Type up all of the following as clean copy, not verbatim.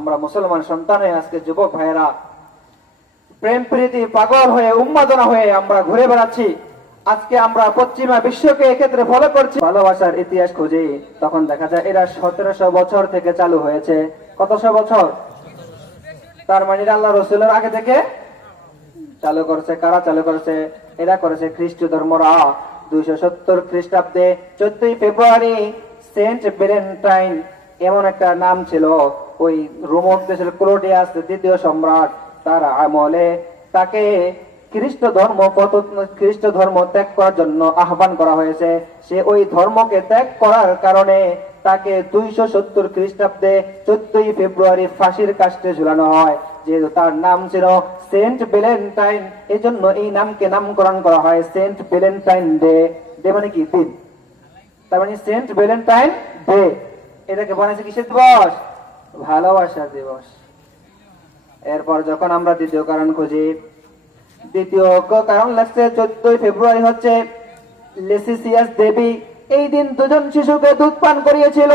আমরা মুসলমান সন্তান হয়ে আজকে যুবক ভাইয়েরা প্রেম প্রীতি পাগল হয়ে উন্মাদনা হয়ে আমরা ঘুরে বেড়াচ্ছি। আজকে আমরা পশ্চিমা বিশ্বকে এক্ষেত্রে ফলো করছি। ভালোবাসার ইতিহাস খুঁজি, তখন দেখা যায় এরা 1700 বছর থেকে চালু হয়েছে। কতশো বছর? তার মানে আল্লাহ রসুলের আগে থেকে চালু করেছে। কারা চালু করেছে? এরা করেছে খ্রিস্ট ধর্মরা। 270 খ্রিস্টাব্দে 14 ফেব্রুয়ারি সেন্ট ভ্যালেন্টাইন এমন একটা নাম ছিল, ওই রোমন দেশের ক্লোডিয়াস দ্বিতীয় সম্রাট, তার আমলে তাকে খ্রিস্ট ধর্ম ত্যাগ করার জন্য আহ্বান করা হয়েছে। সে ওই ধর্মকে ত্যাগ করার কারণে তাকে 270 খ্রিস্টাব্দে 14 ফেব্রুয়ারি ফাঁসির কাস্টে ঝুলানো হয়। যেহেতু তার নাম ছিল সেন্ট ভ্যালেন্টাইন, এই জন্য এই নামকে নামকরণ করা হয় সেন্ট ভ্যালেন্টাইন ডে। ডে মানে কি? দিন। তার মানে সেন্ট ভ্যালেন্টাইন ডে। এটাকে বানাইছে কিসের দিবস? ভালোবাসার দিবস। এরপর যখন আমরা দ্বিতীয় কারণ খুঁজি, দ্বিতীয় কারণ লাগছে 14 ফেব্রুয়ারি হচ্ছে লেসিসিয়াস দেবী। এই দিন দুজন শিশুকে দুধ পান করিয়েছিল,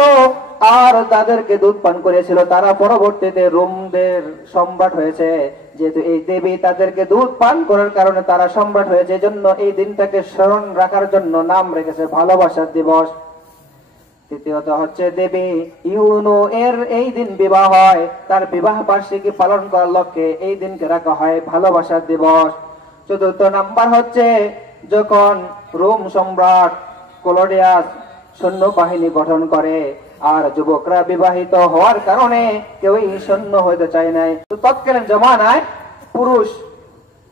আর তাদেরকে দুধ পান করিয়েছিল তারা পরবর্তীতে রোমদের সম্রাট হয়েছে। যেহেতু এই দেবী তাদেরকে দুধ পান করার কারণে তারা সম্রাট হয়েছে, এজন্য এই দিনটাকে স্মরণ রাখার জন্য নাম রেখেছে ভালোবাসার দিবস। তৃতীয়ত হচ্ছে দেবী ইউনো এর এই দিন বিবাহ হয়, তার বিবাহ বার্ষিকী পালন করার লক্ষ্যে এই দিনকে রাখা হয় ভালোবাসার দিবস। চতুর্থ নাম্বার হচ্ছে যখন রোম সম্রাট ক্লোডিয়াস সৈন্যবাহিনী গঠন করে, আর যুবকরা বিবাহিত হওয়ার কারণে কেউই সৈন্য হইতে চায় নাই। তৎকালীন জমানায় পুরুষ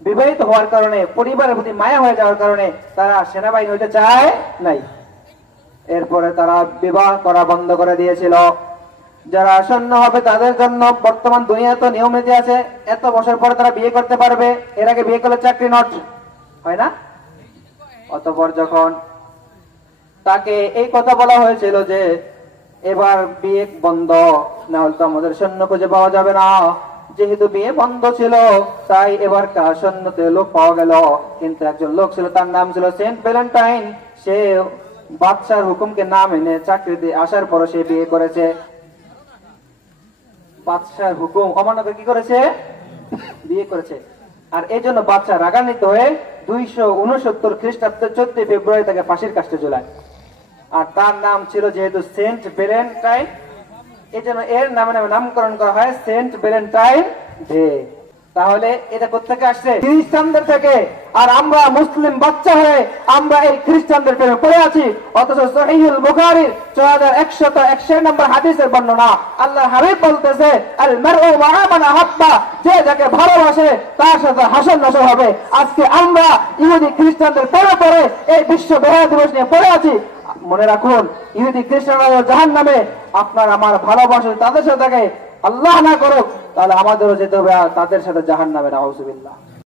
বিবাহিত হওয়ার কারণে, পরিবারের প্রতি মায়া হয়ে যাওয়ার কারণে তারা সেনাবাহিনী হইতে চায় নাই। এরপরে তারা বিবাহ করা বন্ধ করে দিয়েছিল। যারা সৈন্য হবে তাদের জন্য বর্তমান দুনিয়া তো নিয়ম নীতি আছে, এত বছর পরে তারা বিয়ে করতে পারবে, এর আগে বিয়ে করলে চাকরি নট হয় না। অতঃপর যখন তাকে এই কথা বলা হয়েছিল যে এবার বিয়ে বন্ধ, না হলে তো আমাদের সৈন্য খুঁজে পাওয়া যাবে না। যেহেতু বিয়ে বন্ধ ছিল তাই এবার সৈন্যতে লোক পাওয়া গেল, কিন্তু একজন লোক ছিল, তার নাম ছিল সেন্ট ভ্যালেন্টাইন। সে বাদশার হুকুমকে না মেনে চাকরিতে আসার পর সে বিয়ে করেছে। বাদশার হুকুম অমান্য করে কি করেছে? বিয়ে করেছে। আর এই জন্য বাদশা রাগান্বিত হয়ে 269 খ্রিস্টাব্দে 14 ফেব্রুয়ারি তাকে ফাঁসির কাস্টে ঝুলায়। আর তার নাম ছিল যেহেতু সেন্ট ভ্যালেন্টাইন, এই জন্য এর নামে নামকরণ করা হয় সেন্ট ভ্যালেন্টাইন ডে। তাহলে এটা কোথেকে আসছে? খ্রিস্টানদের থেকে। আর আমরা মুসলিম বাচ্চা হয়ে আমরা এই খ্রিস্টানদের প্রেমে পড়ে আছি। অথচ সহিহুল বুখারীর 4161 নম্বর হাদিসের বর্ণনা, আল্লাহ হাবিব বলতেছে আল মারউ মা'a মান আহাব্বা, যে যাকে ভালোবাসে তার সাথে হাসর নাসর হবে। আজকে আমরা ইহুদি খ্রিস্টানদের প্রেমে পড়ে এই বিশ্ব বেহায়া দিবস নিয়ে পড়ে আছি। মনে রাখুন, ইহুদি খ্রিস্টানরা জাহান্নামে, আপনার আমার ভালোবাসা তাদের সাথে থাকে, আল্লাহ না করুক, তাহলে আমাদেরও যেতে হবে তাদের সাথে জাহান্নামে। নাউযুবিল্লাহ।